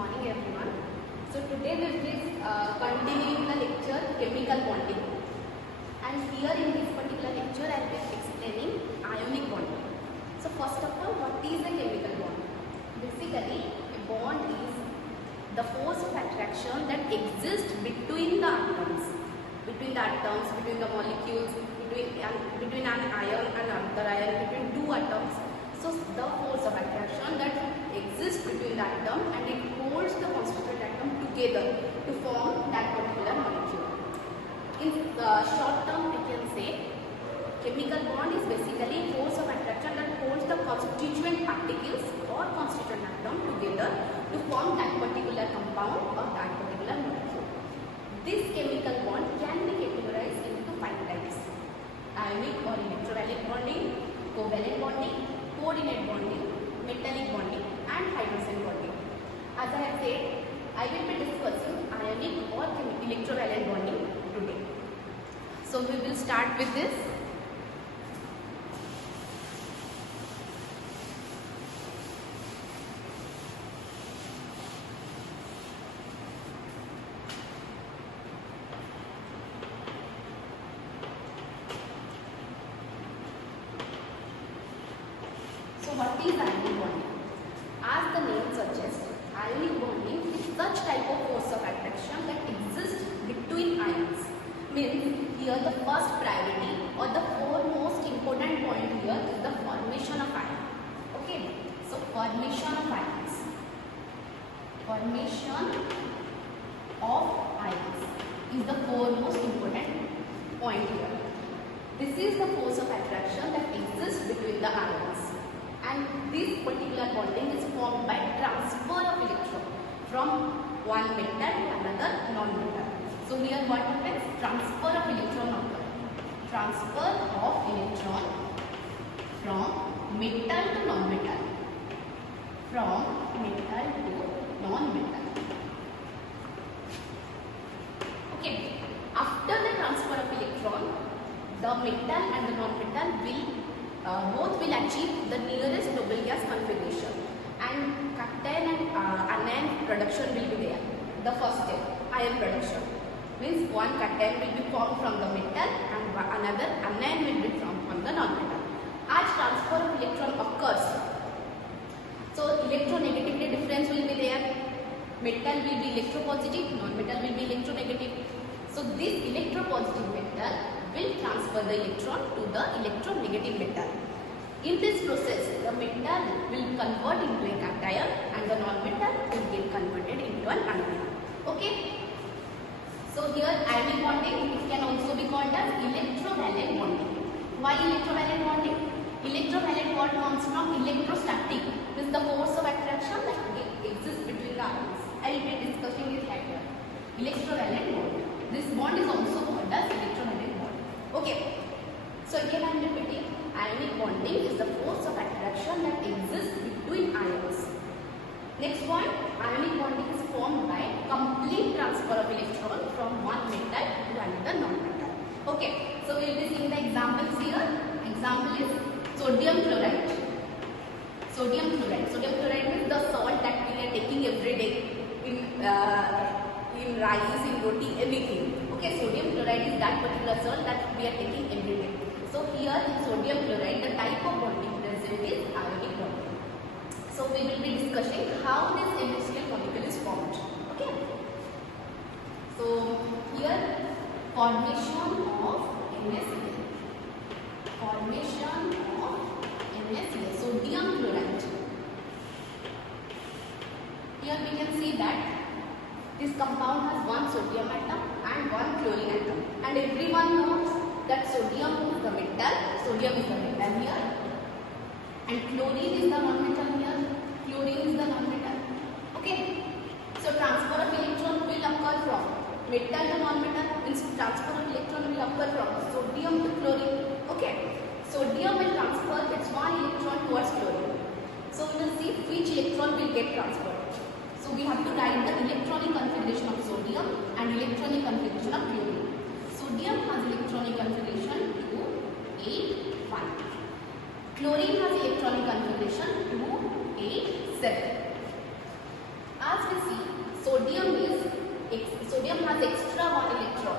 morning everyone. So today we will be continuing the lecture chemical bonding, and here in this particular lecture I will be explaining ionic bonding. So first of all, what is a chemical bond? Basically, a bond is the force of attraction that exists between the atoms, between the molecules, between an ion and another ion, between two atoms. So the force of attraction that exists between the atom and it holds the constituent atom together to form that particular molecule. In short term, we can say chemical bond is basically force of attraction that holds the constituent particles or constituent atom together to form that particular compound or that particular molecule. This chemical bond can be categorized into 5 types: ionic or electrolytic bonding, covalent bonding, coordinate bonding, metallic bonding, and hydrogen bonding. As I have said, I will be discussing ionic or electrolytic bonding today. So we will start with this. So what is ionic bonding? As the name suggests, ionic bonding is such type of force of attraction that exists between ions. Means here the first priority or the foremost important point here is the formation of ion. Okay, so formation of ions. Formation of ions is the foremost important point here. This is the force of attraction that exists between the ions. And this particular bonding is formed by transfer of electron from one metal to another non-metal. So here what happens? Transfer of electron occurs. Transfer of electron from metal to non-metal. From metal to non-metal. Okay. After the transfer of electron, the metal and the non-metal will both will achieve the nearest noble gas configuration, and cation and anion production will be there. The first step, ion production, means one cation will be formed from the metal and another anion will be formed from the non-metal. As transfer of electron occurs, so electronegativity difference will be there. Metal will be electropositive, non-metal will be electronegative. So this electropositive metal will transfer the electron to the electronegative metal. In this process, the metal will convert into a cation and the non-metal will get converted into an anion. Okay. So here ionic bonding, it can also be called as electrovalent bonding. Why electrovalent bonding? Electrovalent bond comes from electrostatic. This is the force of attraction that exists between the ions. I will be discussing it here. Electrovalent bond. This bond is also called as electrovalent bond. Okay. So again I am repeating, ionic bonding is the force of attraction that exists between ions. Next point, ionic bonding is formed by complete transfer of electron from one metal to another non-metal. Okay. So we will be seeing the examples here. Example is sodium chloride. Sodium chloride. Sodium chloride is the salt that we are taking every day in rice, in roti, everything. Okay, sodium chloride is that particular salt that we are taking every day. So here in sodium chloride, the type of bonding present is ionic bonding. So we will be discussing how this NaCl molecule is formed. Okay. So here formation of NaCl. Formation of NaCl, sodium chloride. Here we can see that this compound has one sodium atom and one chlorine atom, and everyone knows that sodium is the metal, sodium is the metal here, and chlorine is the non-metal here, chlorine is the non-metal. Okay, so transfer of electron will occur from metal to non-metal, means transfer of electron will occur from sodium to chlorine. Okay, sodium will transfer its one electron towards chlorine. So we will see which electron will get transferred. So we have to write the electronic configuration of sodium and electronic configuration of chlorine. Sodium has electronic configuration 2, 8, 1. Chlorine has electronic configuration 2, 8, 7. As we see needs extra one electron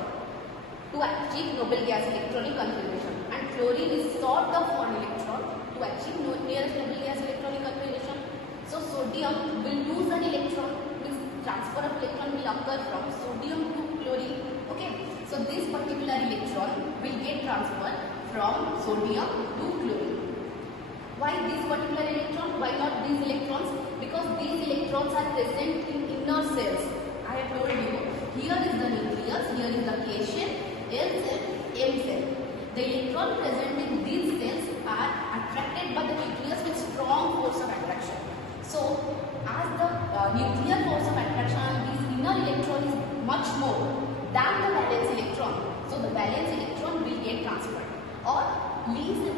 to achieve noble gas electronic configuration, and fluorine is short of one electron to achieve nearest noble gas electronic configuration. So sodium will lose an electron, means transfer of electron will occur from sodium to chlorine. Okay, so this particular electron will get transferred from sodium to chlorine. Why this particular electron? Why not these electrons? Because these electrons are present in inner cells. I have told you, here is the nucleus, here is the K shell, L cell, M cell. The electron present in these cells are attracted by the nucleus with strong force of attraction. So, as the nuclear force of attraction on this inner electron is much more than the valence electron, so the valence electron will get transferred, or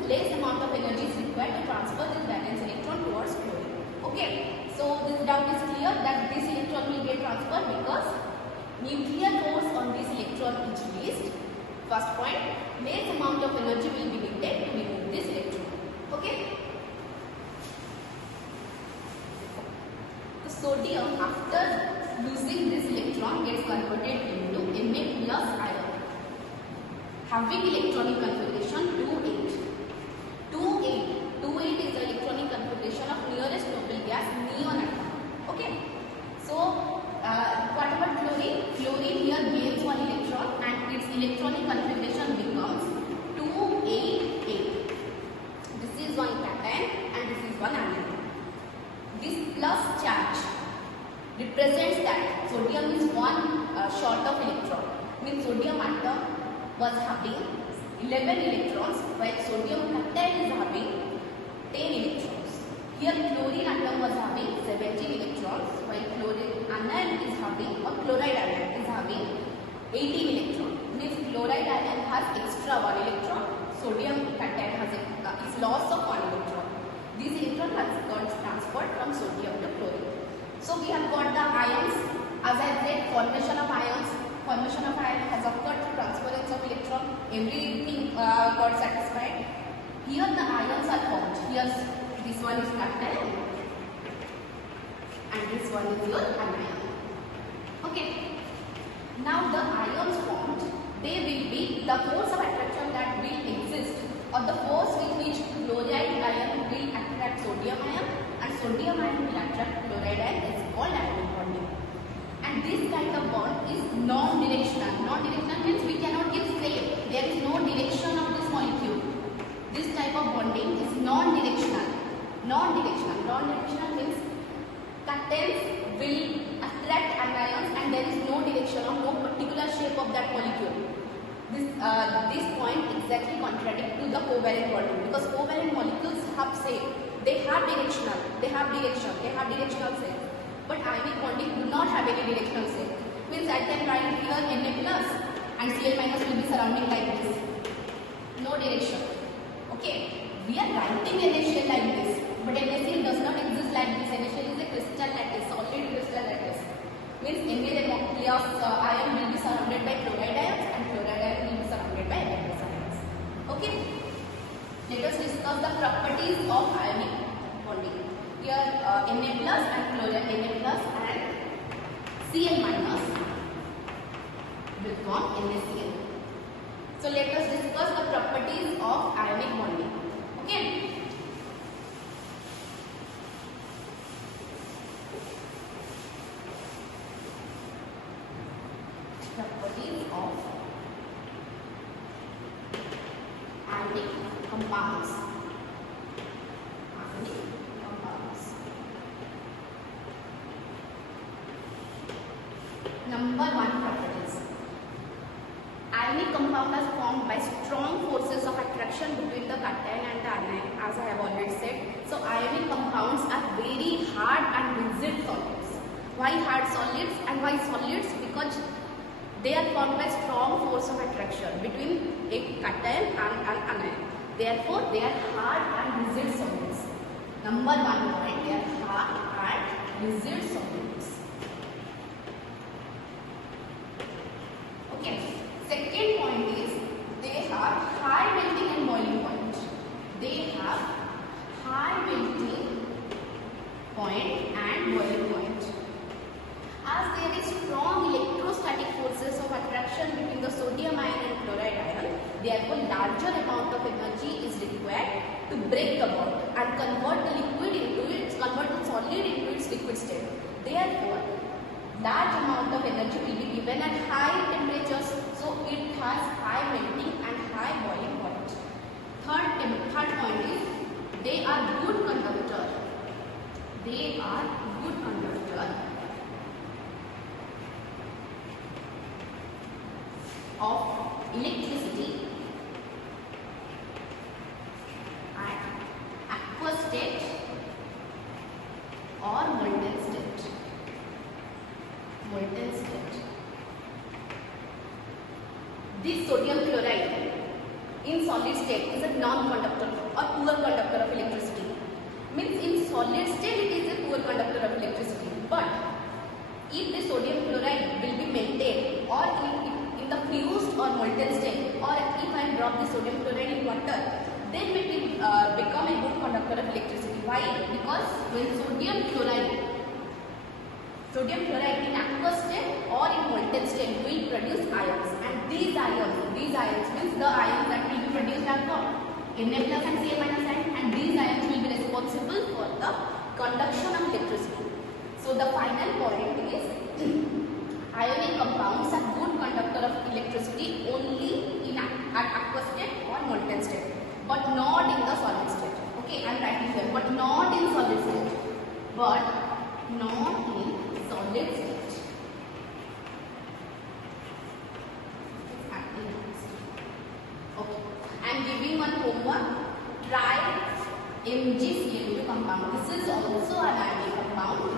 less amount of energy is required to transfer this valence electron towards chlorine. Okay, so this doubt is clear that this electron will get transferred because nuclear force on this electron is released. First point, less amount of energy will be needed to remove this electron. Okay. The sodium, after losing this electron, gets converted into Na plus ion, having electronic configuration 2,8. 2,8 is the electronic configuration of nearest noble gas neon atom. Okay. So, what about chlorine? Chlorine here gains one electron and its electronic configuration becomes 2,8,8. This is one cation and this is one anion. This plus charge represents that sodium is one short of electron. Means sodium atom was having 11 electrons while sodium cation is having 10 electrons. Here chlorine atom was having 17 electrons while chlorine anion is having, or chloride anion is having 18 electrons. Means chloride anion has extra 1 electron, sodium cation has is loss of 1 electron. This electron has got transferred from sodium to chlorine. So we have got the ions. As I said, formation of ions. Formation of ion has occurred through transference of electron. Everything got satisfied. Here the ions are formed. Here this one is cation and this one is your anion. Okay. Now the ions formed, they will be the force of attraction that will exist, or the force with which chloride ion will attract sodium ion and sodium ion will attract chloride ion is called ionic bonding. And this kind of bond is non-directional. Non-directional means we cannot give straight. There is no direction of this molecule. This type of bonding is non-directional. Non-directional. Non-directional means cations will attract anions and there is no direction or no particular shape of that molecule. This point exactly contradicts to the covalent bonding, because covalent molecules have shape. They have directional. They have direction. They have directional shape. But ionic bonding do not have any directional shape. Means I can write here Na plus and Cl minus will be surrounding like this. No direction. Okay. We are writing NaCl like this. But NaCl does not exist like this. NaCl is a crystal lattice, solid crystal lattice. Means Na plus ion will be surrounded by chloride ions and chloride ion will be surrounded by Na plus ions. Okay. Let us discuss the properties of ionic bonding. Here Na plus and chloride, Na plus and Cl minus will form NaCl. So let us discuss the properties of ionic bonding. Okay. Properties of ionic compounds. Ionic compounds. Number 1 properties. Ionic compound is formed by strong forces of attraction between the cation and the anion, as I have already said. So ionic compounds are very hard and rigid solids. Why hard solids and why solids? Because they are formed by strong force of attraction between a cation and an anion. Therefore, they are hard and rigid solids. Number 1 point, they are hard and rigid solids. Okay. Second point is they have high melting and boiling point. They have high melting point and boiling point. As there is strong electrostatic force forces of attraction between the sodium ion and chloride ion. Therefore, larger amount of energy is required to break the bond and convert the solid into its liquid state. Therefore, large amount of energy will be given at high temperatures, so it has high melting and high boiling point. Third point is they are good conductor. They are good conductor of electricity at aqueous state or molten state. This sodium chloride in solid state is a non-conductor or poor conductor of electricity. Means in solid state it is a poor conductor of electricity. But if the sodium chloride will be melted or in the fused or molten state, or if I drop the sodium chloride in water, then it will become a good conductor of electricity. Why? Because when sodium chloride in aqueous state or in molten state will produce ions, and these ions means the ions that will be produced are what? Na plus and Ca minus ion, and these ions will be responsible for the conduction of electricity. So the final point is ionic compounds are good conductor of electricity only at aqueous state or molten state, but not in the solid state. Okay, I am writing here, but not in solid state. Okay, I am giving one homework. Try MgCl2 compound. This is also an ionic compound.